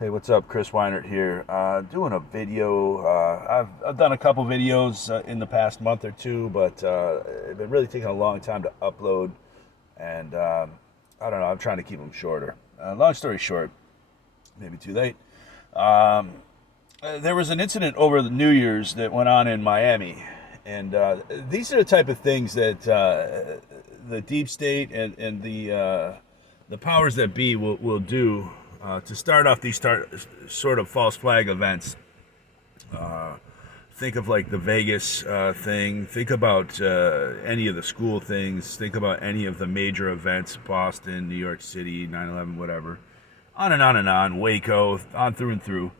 Hey, what's up? Chris Weinert here. Doing a video. I've done a couple videos in the past month or two, but it's been really taking a long time to upload, and I don't know. I'm trying to keep them shorter. Long story short, maybe too late. Um, there was an incident over the New Year's that went on in Miami, and these are the type of things that the deep state and the powers that be will do to start off these sort of false flag events. Think of like the Vegas thing. Think about any of the school things. Think about any of the major events: Boston, New York City, 9/11, whatever. On and on and on. Waco, on through and through.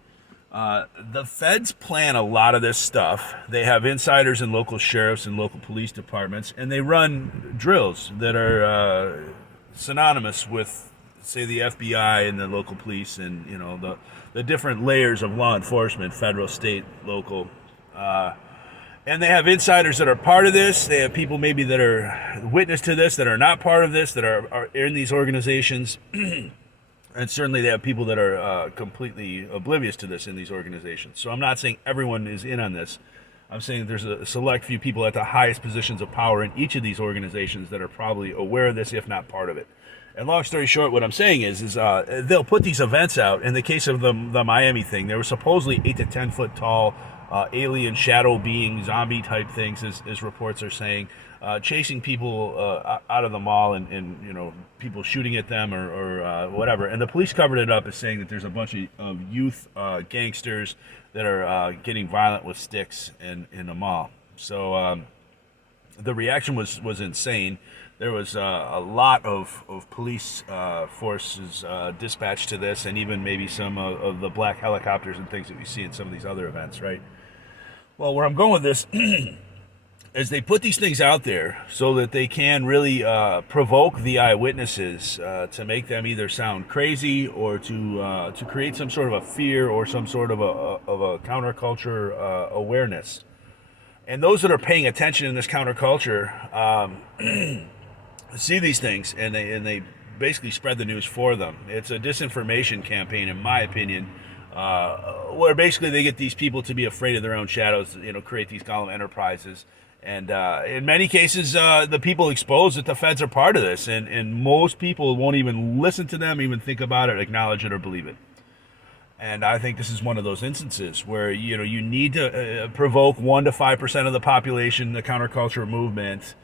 The feds plan a lot of this stuff. They have insiders in local sheriffs and local police departments, and they run drills that are synonymous with, say, the FBI and the local police, and the different layers of law enforcement, federal, state, local. And they have insiders that are part of this. They have people maybe that are witness to this, that are not part of this, that are in these organizations. And certainly they have people that are completely oblivious to this in these organizations. So I'm not saying everyone is in on this. I'm saying there's a select few people at the highest positions of power in each of these organizations that are probably aware of this, if not part of it. And long story short, what I'm saying is they'll put these events out. In the case of the Miami thing, there were supposedly 8 to 10 foot tall alien shadow being zombie type things, as reports are saying, chasing people out of the mall, and people shooting at them or whatever. And the police covered it up as saying that there's a bunch of youth gangsters that are getting violent with sticks in the mall. So the reaction was insane. There was a lot of police forces dispatched to this, and even maybe some of the black helicopters and things that we see in some of these other events, right? Well, where I'm going with this is they put these things out there so that they can really provoke the eyewitnesses to make them either sound crazy or to create some sort of a fear or some sort of a counterculture awareness. And those that are paying attention in this counterculture see these things, and they basically spread the news for them. It's a disinformation campaign, in my opinion, where basically they get these people to be afraid of their own shadows. Create these golem enterprises, and in many cases, the people expose that the feds are part of this, and most people won't even listen to them, even think about it, acknowledge it, or believe it. And I think this is one of those instances where you need to provoke 1 to 5% of the population, the counterculture movement,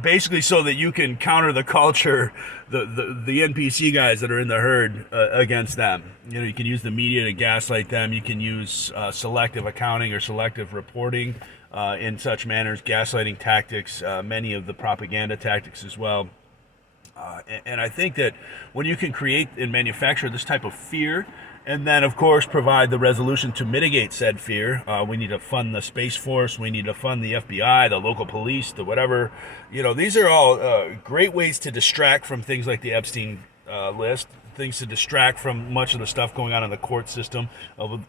basically so that you can counter the culture, the NPC guys that are in the herd against them. You can use the media to gaslight them. You can use selective accounting or selective reporting in such manners, gaslighting tactics, many of the propaganda tactics as well. And I think that when you can create and manufacture this type of fear, and then, of course, provide the resolution to mitigate said fear, we need to fund the Space Force, we need to fund the FBI, the local police, the whatever. These are all great ways to distract from things like the Epstein list, things to distract from much of the stuff going on in the court system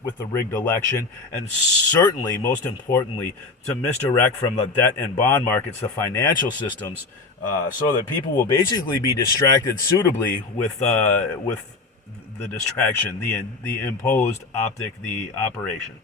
with the rigged election, and certainly, most importantly, to misdirect from the debt and bond markets, the financial systems, so that people will basically be distracted suitably with the distraction, the imposed optic, the operation.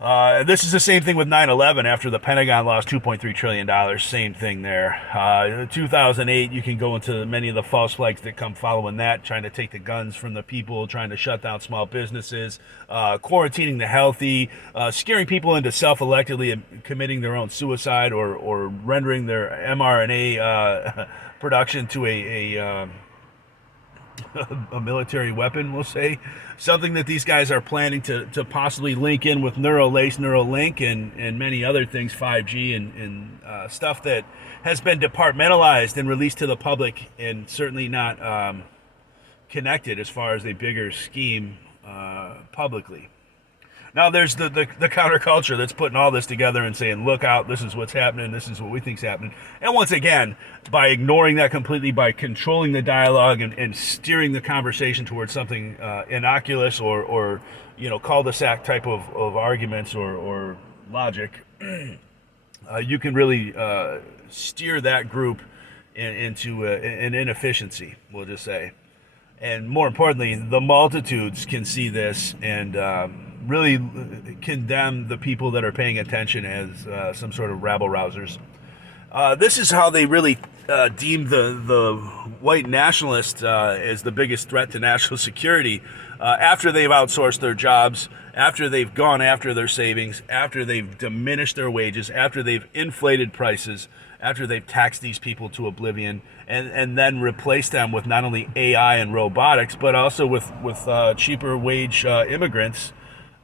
This is the same thing with 9/11 after the Pentagon lost $2.3 trillion. Same thing there. 2008, you can go into many of the false flags that come following that, trying to take the guns from the people, trying to shut down small businesses, quarantining the healthy, scaring people into self-electedly committing their own suicide or rendering their mRNA production to a military weapon, we'll say. Something that these guys are planning to possibly link in with Neuralink, and many other things, 5G and stuff that has been departmentalized and released to the public, and certainly not connected as far as a bigger scheme publicly. Now there's the counterculture that's putting all this together and saying, look out, this is what's happening, this is what we think's happening. And once again, by ignoring that completely, by controlling the dialogue and steering the conversation towards something innocuous or cul-de-sac type of arguments or logic, you can really steer that group into an inefficiency, we'll just say. and more importantly, the multitudes can see this and really condemn the people that are paying attention as some sort of rabble rousers. This is how they really deem the white nationalists as the biggest threat to national security after they've outsourced their jobs, after they've gone after their savings, after they've diminished their wages, after they've inflated prices, after they've taxed these people to oblivion, and then replaced them with not only AI and robotics, but also with cheaper wage immigrants.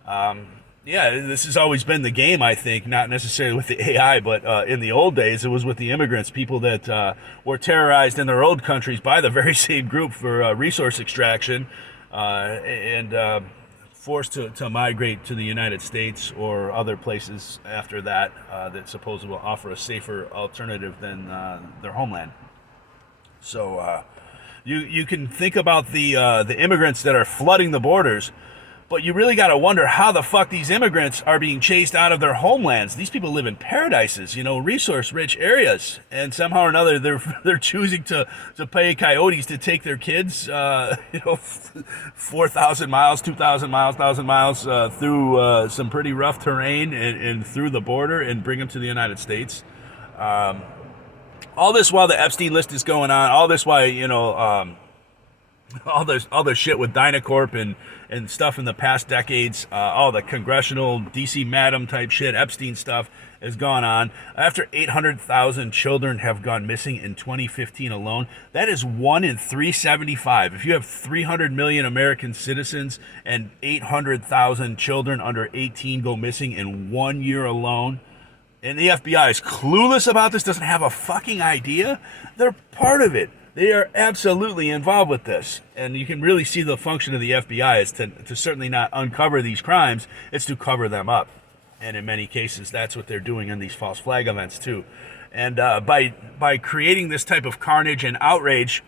Yeah, this has always been the game, I think, not necessarily with the AI, but in the old days, it was with the immigrants, people that were terrorized in their old countries by the very same group for resource extraction and forced to migrate to the United States or other places after that that supposedly will offer a safer alternative than their homeland. So you can think about the immigrants that are flooding the borders, but you really got to wonder how the fuck these immigrants are being chased out of their homelands. These people live in paradises, resource-rich areas, and somehow or another they're choosing to pay coyotes to take their kids, 4,000 miles, 2,000 miles, 1,000 miles through some pretty rough terrain and through the border and bring them to the United States. All this while the Epstein list is going on. All this while all this shit with Dynacorp and stuff in the past decades, all the congressional DC Madam type shit, Epstein stuff has gone on. After 800,000 children have gone missing in 2015 alone, that is 1 in 375. If you have 300 million American citizens and 800,000 children under 18 go missing in 1 year alone, and the FBI is clueless about this, doesn't have a fucking idea, they're part of it. They are absolutely involved with this. And you can really see the function of the FBI is to certainly not uncover these crimes, it's to cover them up. And in many cases, that's what they're doing in these false flag events too. And by creating this type of carnage and outrage,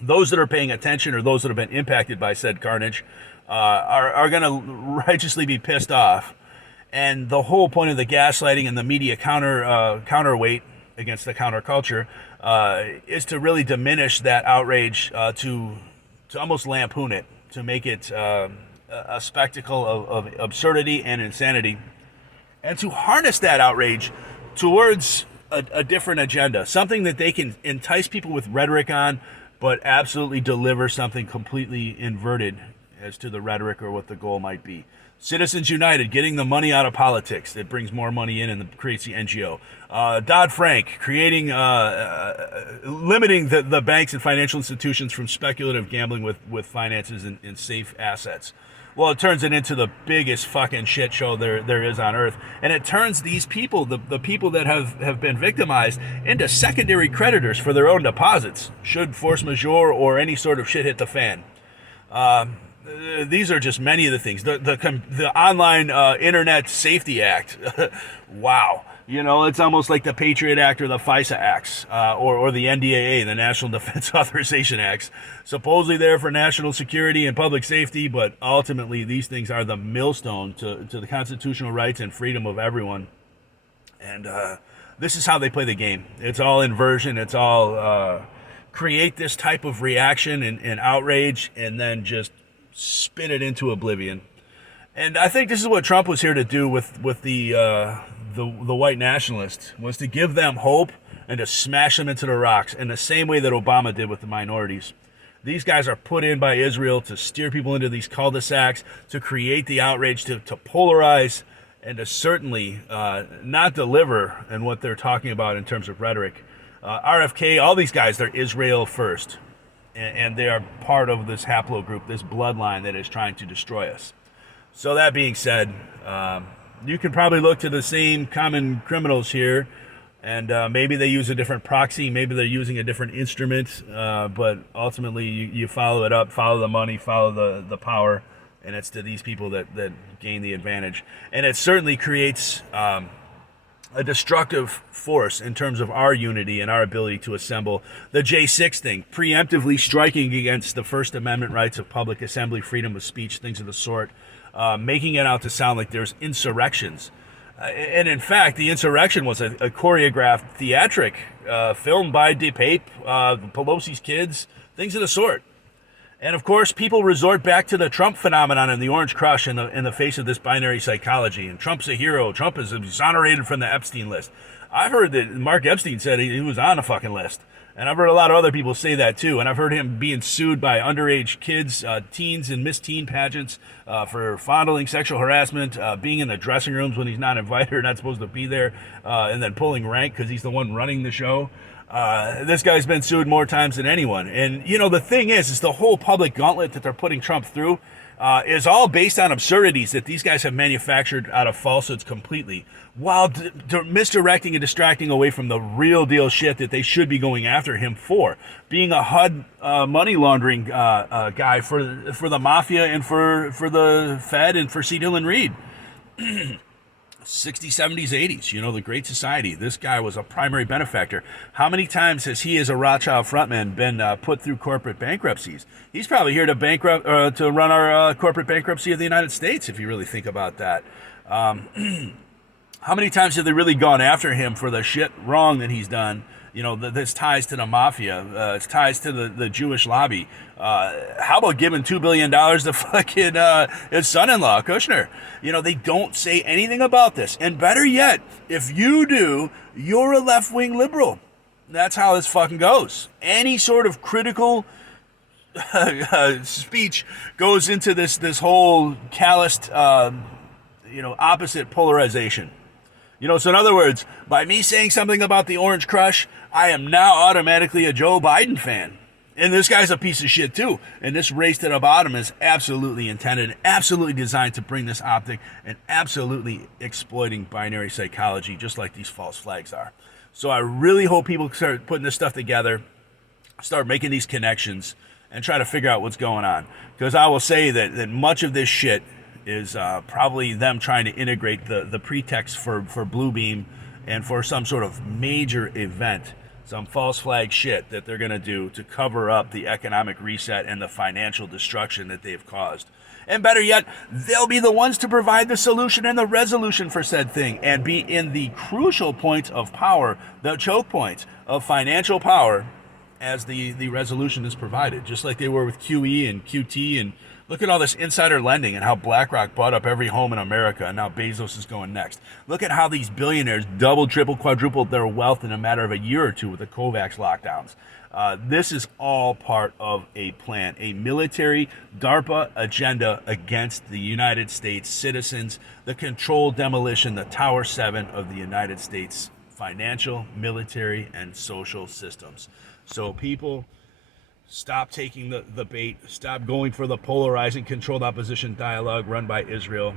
those that are paying attention or those that have been impacted by said carnage are going to righteously be pissed off. And the whole point of the gaslighting and the media counterweight against the counterculture is to really diminish that outrage, to almost lampoon it, to make it a spectacle of absurdity and insanity, and to harness that outrage towards a different agenda, something that they can entice people with rhetoric on, but absolutely deliver something completely inverted as to the rhetoric or what the goal might be. Citizens United, getting the money out of politics that brings more money in and creates the NGO. Dodd-Frank, creating, limiting the banks and financial institutions from speculative gambling with finances and safe assets. Well, it turns it into the biggest fucking shit show there is on earth. And it turns these people, the people that have been victimized, into secondary creditors for their own deposits, should force majeure or any sort of shit hit the fan. These are just many of the things. The Online Internet Safety Act. Wow. It's almost like the Patriot Act or the FISA Acts or the NDAA, the National Defense Authorization Acts. Supposedly there for national security and public safety, but ultimately these things are the millstone to the constitutional rights and freedom of everyone. And this is how they play the game. It's all inversion. It's all create this type of reaction and outrage and then just spin it into oblivion. And I think this is what Trump was here to do with the white nationalists, was to give them hope and to smash them into the rocks in the same way that Obama did with the minorities. These guys are put in by Israel to steer people into these cul-de-sacs, to create the outrage, to polarize, and to certainly not deliver in what they're talking about in terms of rhetoric. RFK, all these guys, they're Israel first. And they are part of this haplogroup, this bloodline that is trying to destroy us. So that being said, you can probably look to the same common criminals here, and maybe they use a different proxy, maybe they're using a different instrument, but ultimately you follow it up, follow the money, follow the power, and it's to these people that gain the advantage. And it certainly creates a destructive force in terms of our unity and our ability to assemble. The J6 thing, preemptively striking against the First Amendment rights of public assembly, freedom of speech, things of the sort, making it out to sound like there's insurrections. And in fact, the insurrection was a choreographed theatric filmed by DePape, Pelosi's kids, things of the sort. And of course, people resort back to the Trump phenomenon and the orange crush in the face of this binary psychology. And Trump's a hero. Trump is exonerated from the Epstein list. I've heard that Mark Epstein said he was on the fucking list. And I've heard a lot of other people say that too. And I've heard him being sued by underage kids, teens in Miss Teen pageants for fondling, sexual harassment, being in the dressing rooms when he's not invited or not supposed to be there, and then pulling rank because he's the one running the show. This guy's been sued more times than anyone. And, you know, the thing is the whole public gauntlet that they're putting Trump through is all based on absurdities that these guys have manufactured out of falsehoods completely, while misdirecting and distracting away from the real deal shit that they should be going after him for, being a HUD money laundering guy for the mafia and for the Fed and for C. Dillon Reed. 60s, 70s, 80s, you know, the Great Society. This guy was a primary benefactor. How many times has he, as a Rothschild frontman, been put through corporate bankruptcies? He's probably here to to run our corporate bankruptcy of the United States, if you really think about that. How many times have they really gone after him for the shit wrong that he's done? You know, this ties to the mafia. It ties to the Jewish lobby. How about giving $2 billion to fucking his son-in-law, Kushner? You know, they don't say anything about this. And better yet, if you do, you're a left-wing liberal. That's how this fucking goes. Any sort of critical speech goes into this whole calloused, opposite polarization. You know, so in other words, by me saying something about the Orange Crush, I am now automatically a Joe Biden fan. And this guy's a piece of shit too. And this race to the bottom is absolutely intended, absolutely designed to bring this optic, and absolutely exploiting binary psychology, just like these false flags are. So I really hope people start putting this stuff together, start making these connections, and try to figure out what's going on. Because I will say that much of this shit is probably them trying to integrate the pretext for Bluebeam and for some sort of major event, some false flag shit that they're going to do to cover up the economic reset and the financial destruction that they've caused. And better yet, they'll be the ones to provide the solution and the resolution for said thing, and be in the crucial points of power, the choke points of financial power, as the resolution is provided, just like they were with QE and QT. And look at all this insider lending and how BlackRock bought up every home in America, and now Bezos is going next. Look at how these billionaires double, triple, quadrupled their wealth in a matter of a year or two with the COVAX lockdowns. This is all part of a plan, a military DARPA agenda against the United States citizens, the controlled demolition, the Tower 7 of the United States financial, military, and social systems. So people, stop taking the bait, stop going for the polarizing, controlled opposition dialogue run by Israel,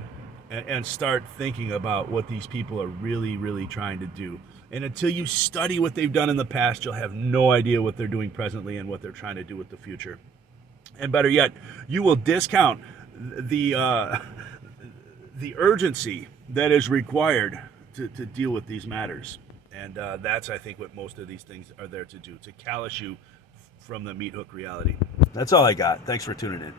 and start thinking about what these people are really, really trying to do. And until you study what they've done in the past, you'll have no idea what they're doing presently and what they're trying to do with the future. And better yet, you will discount the urgency that is required to deal with these matters. And that's, I think, what most of these things are there to do, to callous you from the meat hook reality. That's all I got. Thanks for tuning in.